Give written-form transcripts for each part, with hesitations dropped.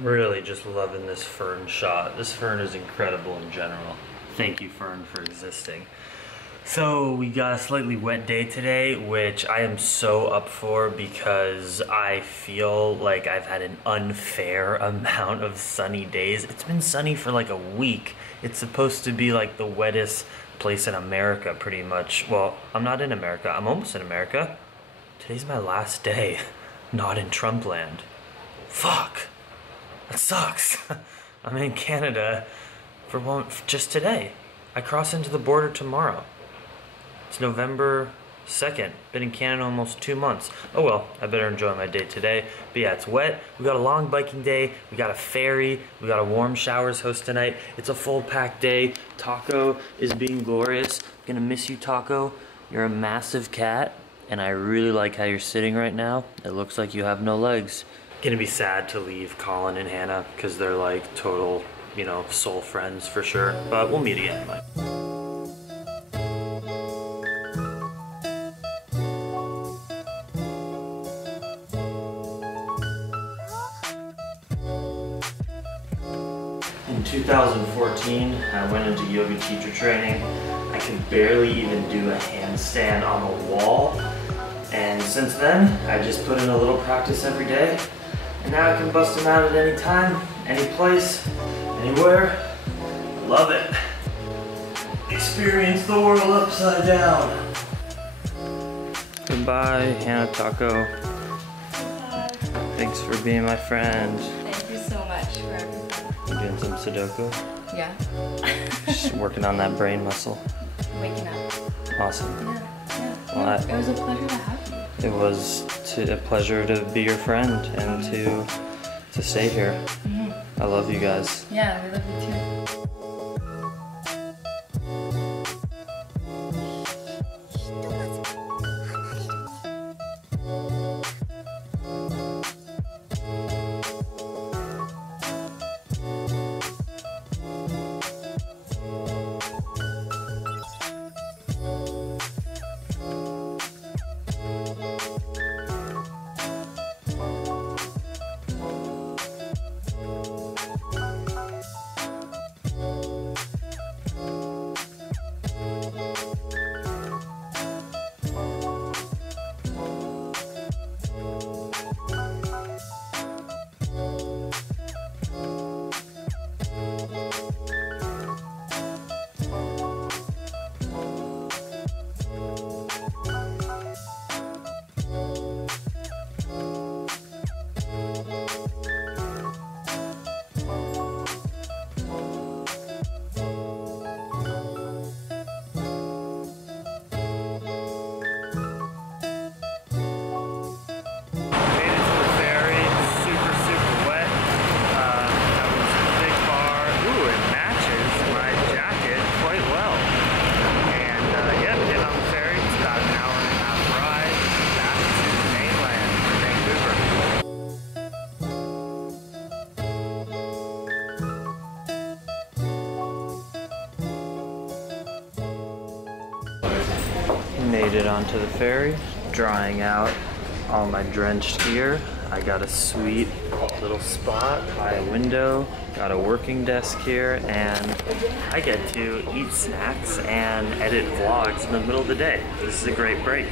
Really just loving this fern shot. This fern is incredible in general. Thank you, fern, for existing. So we got a slightly wet day today, which I am so up for because I feel like I've had an unfair amount of sunny days. It's been sunny for like a week. It's supposed to be like the wettest place in America pretty much. Well, I'm not in America. I'm almost in America. Today's my last day not in Trump land. Fuck. That sucks. I'm in Canada for just today. I cross into the border tomorrow. It's November 2nd. Been in Canada almost 2 months. Oh well, I better enjoy my day today. But yeah, it's wet. We got a long biking day. We got a ferry. We got a warm showers host tonight. It's a full packed day. Taco is being glorious. Gonna miss you, Taco. You're a massive cat, and I really like how you're sitting right now. It looks like you have no legs. Gonna be sad to leave Colin and Hannah because they're like total, you know, soul friends for sure. But we'll meet again. Bye. In 2014, I went into yoga teacher training. I could barely even do a handstand on the wall. And since then, I just put in a little practice every day. And now I can bust them out at any time, any place, anywhere. Love it. Experience the world upside down. Goodbye, Hannah Taco. Bye. Thanks for being my friend. Thank you so much for everything. You doing some Sudoku? Yeah. Just working on that brain muscle. Waking up. Awesome. Yeah. Well, It was a pleasure to have you. It was a pleasure to be your friend and to stay here. I love you guys. Yeah, we love you too. Made it onto the ferry, drying out all my drenched gear. I got a sweet little spot by a window, got a working desk here, and I get to eat snacks and edit vlogs in the middle of the day. This is a great break.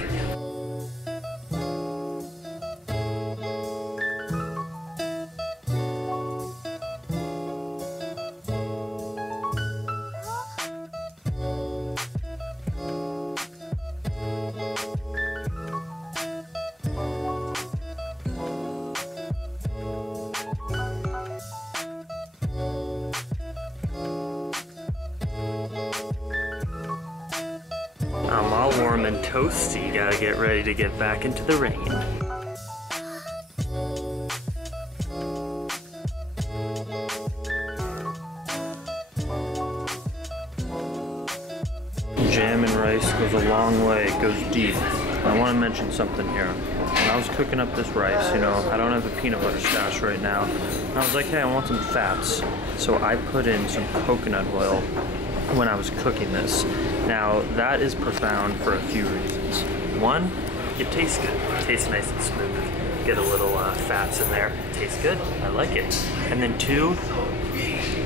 I'm all warm and toasty, gotta get ready to get back into the rain. Jam and rice goes a long way, it goes deep. I want to mention something here. When I was cooking up this rice, you know, I don't have a peanut butter stash right now. And I was like, hey, I want some fats. So I put in some coconut oil when I was cooking this. Now, that is profound for a few reasons. One, it tastes good. It tastes nice and smooth. get a little fats in there. Tastes good, I like it. And then 2,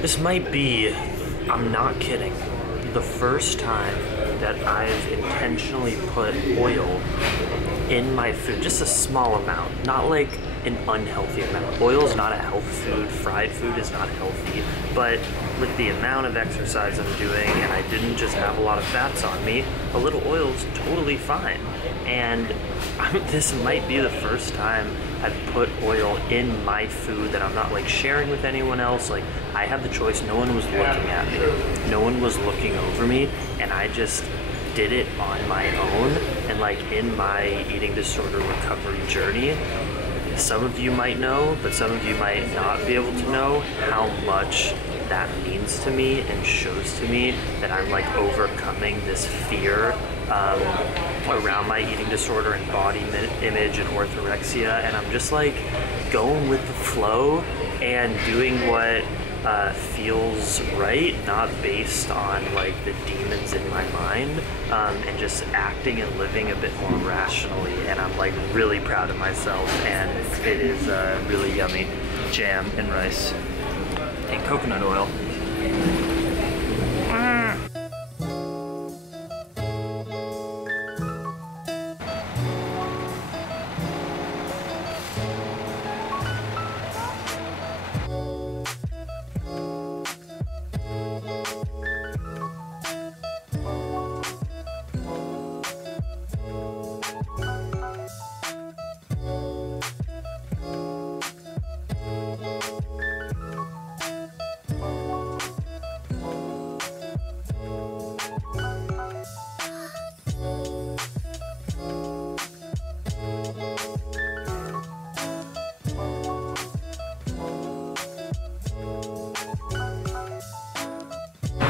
this might be, I'm not kidding, the first time that I've intentionally put oil in my food, just a small amount, not like an unhealthy amount. Oil is not a health food, fried food is not healthy, but with the amount of exercise I'm doing and I didn't just have a lot of fats on me, a little oil is totally fine. And this might be the first time I've put oil in my food that I'm not like sharing with anyone else. Like, I had the choice, no one was looking at me, no one was looking over me, and I just did it on my own. And like in my eating disorder recovery journey, some of you might know, but some of you might not be able to know how much that means to me and shows to me that I'm like overcoming this fear around my eating disorder and body image and orthorexia, and I'm just like going with the flow and doing what feels right, not based on like the demons in my mind, and just acting and living a bit more rationally. And I'm like really proud of myself, and it is really yummy. Jam and rice and coconut oil.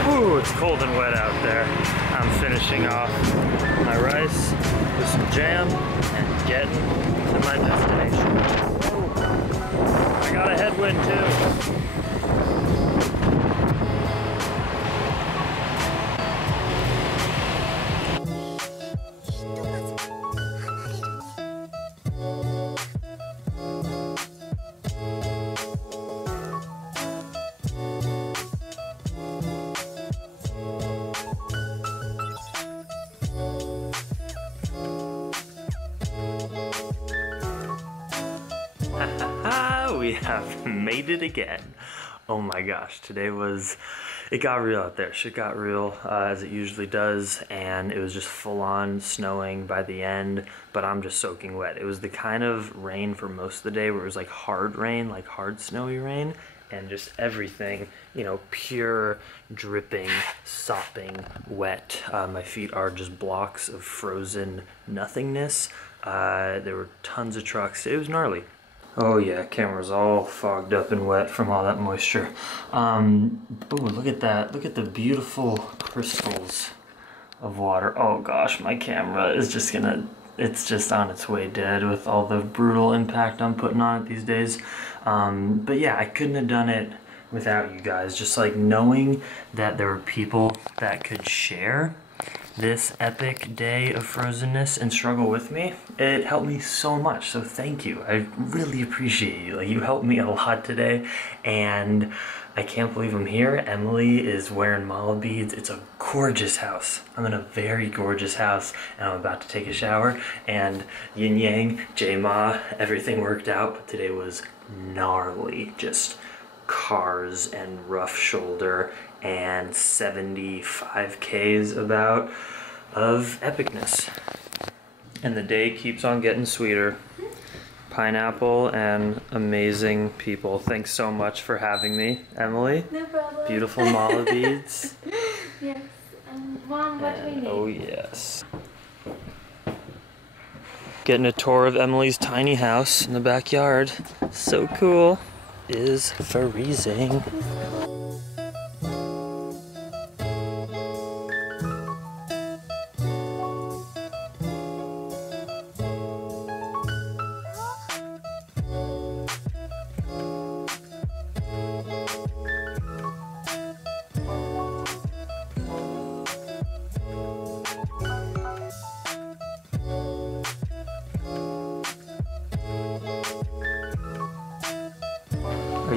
Ooh, it's cold and wet out there. I'm finishing off my rice with some jam and getting to my destination. Whoa. I got a headwind too. We have made it again. Oh my gosh, today it got real out there. Shit got real, as it usually does, and it was just full on snowing by the end, but I'm just soaking wet. It was the kind of rain for most of the day where it was like hard rain, like hard snowy rain, and just everything, you know, pure, dripping, sopping wet. My feet are just blocks of frozen nothingness. There were tons of trucks. It was gnarly. Oh yeah, camera's all fogged up and wet from all that moisture. Ooh, look at that. Look at the beautiful crystals of water. Oh gosh, my camera is just it's just on its way dead with all the brutal impact I'm putting on it these days. But yeah, I couldn't have done it without you guys. Just like knowing that there were people that could share this epic day of frozenness and struggle with me, it helped me so much. So thank you. I really appreciate you. Like, you helped me a lot today, and I can't believe I'm here. Emily is wearing mala beads. It's a gorgeous house. I'm in a very gorgeous house, and I'm about to take a shower, and yin yang, J Ma, everything worked out, but today was gnarly. Just cars and rough shoulder and 75 Ks about of epicness. And the day keeps on getting sweeter. Pineapple and amazing people. Thanks so much for having me, Emily. No problem. Beautiful mala beads. Yes. Mom, what do we need? Oh yes. Getting a tour of Emily's tiny house in the backyard. So cool. Is freezing.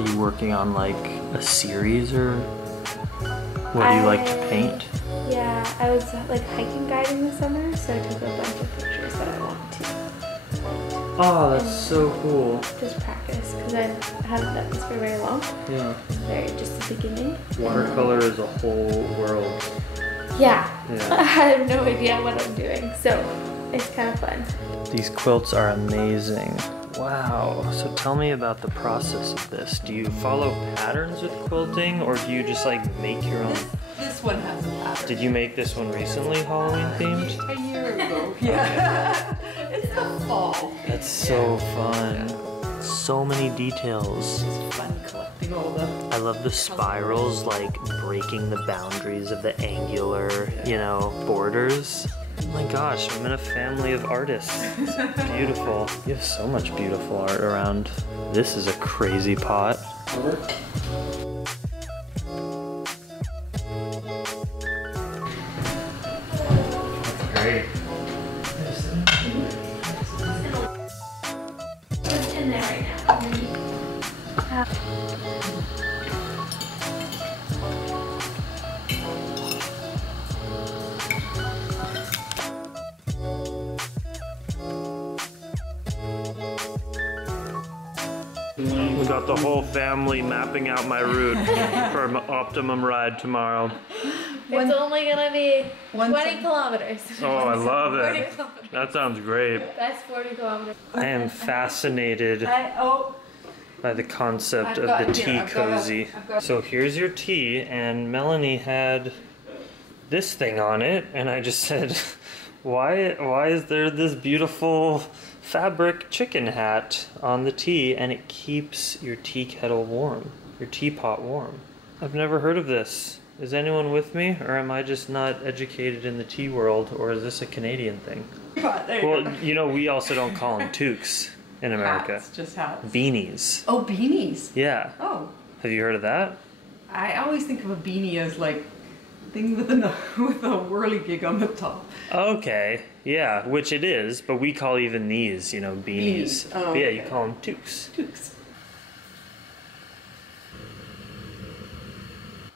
Are you working on like a series or what do you like to paint? Yeah, I was like hiking guiding this summer, so I took a bunch of pictures that I want to. Oh, that's so cool. Just practice, because I haven't done this for very long. Yeah. Very just the beginning. Watercolor is a whole world. Yeah. Yeah. I have no idea what I'm doing, so it's kind of fun. These quilts are amazing. Wow. So tell me about the process of this. Do you follow patterns with quilting or do you just like make your own? This one has a pattern. Did you make this one recently, Halloween themed? A year ago. Yeah. It's the fall. That's so fun. So many details. It's fun collecting all the... I love the spirals, like breaking the boundaries of the angular, you know, borders. Oh my gosh, I'm in a family of artists. It's beautiful. You have so much beautiful art around. This is a crazy pot. That's great. It's in there right now. We got the whole family mapping out my route for an optimum ride tomorrow. It's only gonna be 20 One- kilometers. Oh, I love 40 it. kilometers. That sounds great. That's 40 kilometers. I am fascinated by the concept I've of got the here, tea I've got a- cozy. I've got- So here's your tea, and Melanie had this thing on it, and I just said, why is there this beautiful fabric chicken hat on the tea, and it keeps your tea kettle warm, your teapot warm. I've never heard of this. Is anyone with me, or am I just not educated in the tea world, or is this a Canadian thing? Well, you know, we also don't call them toques in America. Hats, just hats. Beanies. Oh, beanies. Yeah. Oh, Have you heard of that? I always think of a beanie as like thing with a with a whirly gig on the top. Okay. Yeah, which it is, but we call even these, you know, beanies. Beanies. Oh, Yeah, okay. you call them toques. Toques.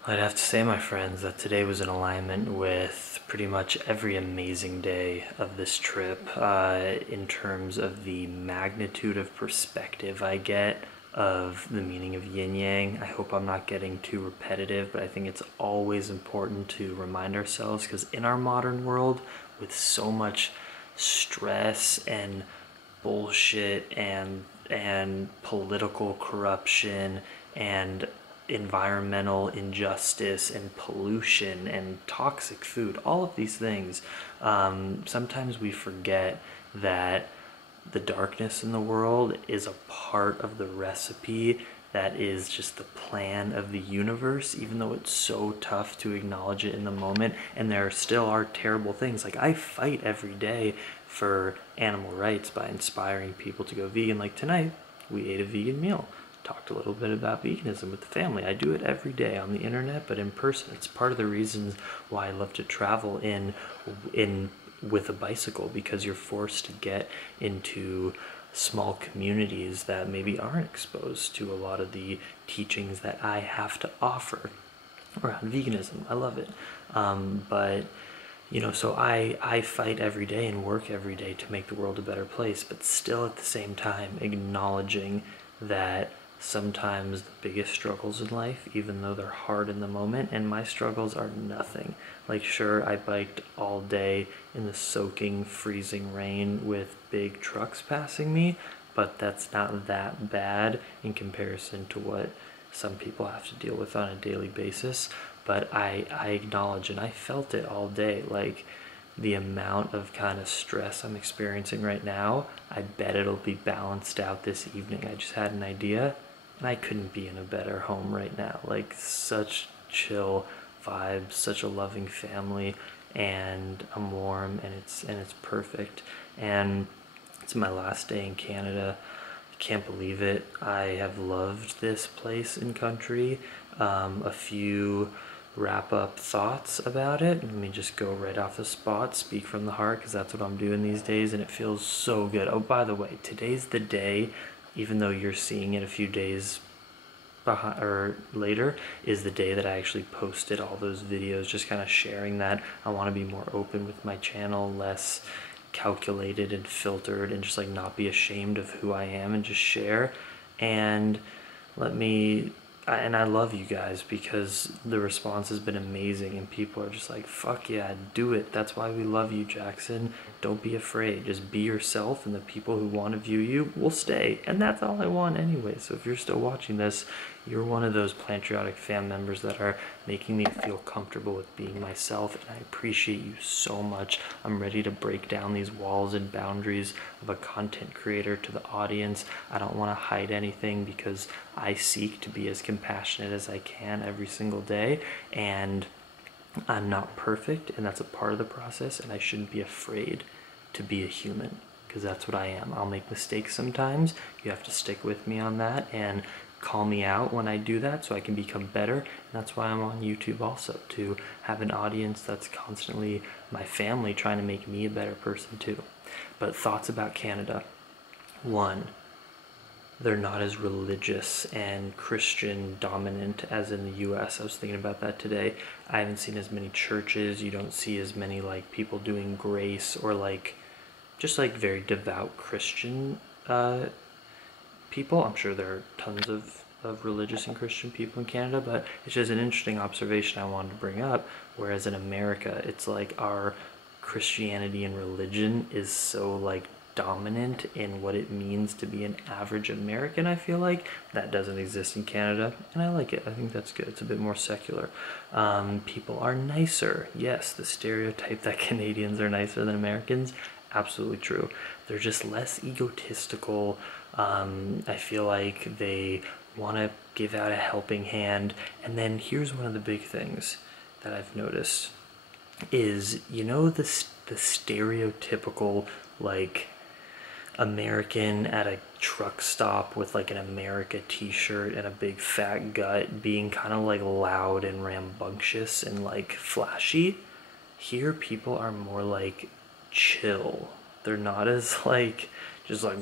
I'd have to say, my friends, that today was in alignment with pretty much every amazing day of this trip in terms of the magnitude of perspective I get of the meaning of yin yang. I hope I'm not getting too repetitive, but I think it's always important to remind ourselves, because in our modern world, with so much stress and bullshit and political corruption and environmental injustice and pollution and toxic food, all of these things, sometimes we forget that the darkness in the world is a part of the recipe that is just the plan of the universe, even though it's so tough to acknowledge it in the moment. And there still are terrible things. Like, I fight every day for animal rights by inspiring people to go vegan. Like tonight, we ate a vegan meal. Talked a little bit about veganism with the family. I do it every day on the internet, but in person. It's part of the reasons why I love to travel in with a bicycle, because you're forced to get into small communities that maybe aren't exposed to a lot of the teachings that I have to offer around veganism. I love it. But you know, so I fight every day and work every day to make the world a better place, but still at the same time acknowledging that sometimes the biggest struggles in life, even though they're hard in the moment, and my struggles are nothing. Like, sure, I biked all day in the soaking, freezing rain with big trucks passing me, but that's not that bad in comparison to what some people have to deal with on a daily basis. But I acknowledge, and I felt it all day, like the amount of kind of stress I'm experiencing right now, I bet it'll be balanced out this evening. I just had an idea, and I couldn't be in a better home right now. Like, such chill vibes, such a loving family, and I'm warm, and it's perfect. And it's my last day in Canada. I can't believe it. I have loved this place and country. A few wrap-up thoughts about it. Let me just go right off the spot, speak from the heart, because that's what I'm doing these days, and it feels so good. Oh, by the way, today's the day, even though you're seeing it a few days behind or later is the day that I actually posted all those videos, just kind of sharing that I want to be more open with my channel, less calculated and filtered, and just like not be ashamed of who I am and just share. And I love you guys because the response has been amazing and people are just like, fuck yeah, do it. That's why we love you, Jackson. Don't be afraid. Just be yourself, and the people who want to view you will stay. And that's all I want anyway. So if you're still watching this, you're one of those Plantriotic fan members that are making me feel comfortable with being myself, and I appreciate you so much. I'm ready to break down these walls and boundaries of a content creator to the audience. I don't want to hide anything because I seek to be as compassionate as I can every single day, and I'm not perfect, and that's a part of the process, and I shouldn't be afraid to be a human, because that's what I am. I'll make mistakes sometimes. You have to stick with me on that and call me out when I do that so I can become better. And that's why I'm on YouTube also, to have an audience that's constantly my family trying to make me a better person too. But thoughts about Canada. 1, they're not as religious and Christian dominant as in the US. I was thinking about that today. I haven't seen as many churches. You don't see as many like people doing grace or like just like very devout Christian people. I'm sure there are tons of religious and Christian people in Canada, but it's just an interesting observation I wanted to bring up. Whereas in America, it's like our Christianity and religion is so like dominant in what it means to be an average American. I feel like that doesn't exist in Canada, and I like it. I think that's good. It's a bit more secular. People are nicer. Yes, the stereotype that Canadians are nicer than Americans, absolutely true. They're just less egotistical. I feel like they want to give out a helping hand. And then here's one of the big things that I've noticed is, you know, the stereotypical like American at a truck stop with like an America t-shirt and a big fat gut being kind of like loud and rambunctious and like flashy. Here people are more like chill. They're not as like just like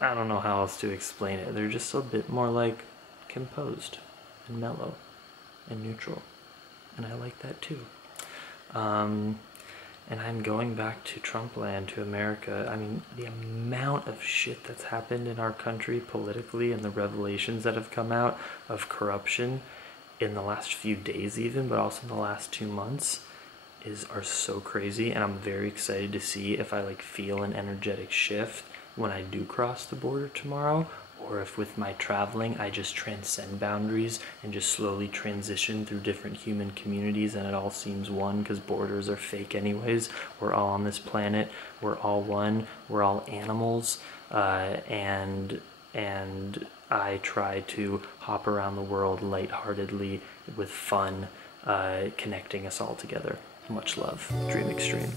I don't know how else to explain it. They're just a bit more like composed and mellow and neutral, and I like that too. And I'm going back to Trump land, to America. I mean, the amount of shit that's happened in our country politically and the revelations that have come out of corruption in the last few days even, but also in the last 2 months are so crazy. And I'm very excited to see if I like feel an energetic shift when I do cross the border tomorrow, or if with my traveling I just transcend boundaries and just slowly transition through different human communities and it all seems one, because borders are fake anyways. We're all on this planet, we're all one, we're all animals, and I try to hop around the world lightheartedly with fun, connecting us all together. Much love. Dream extreme.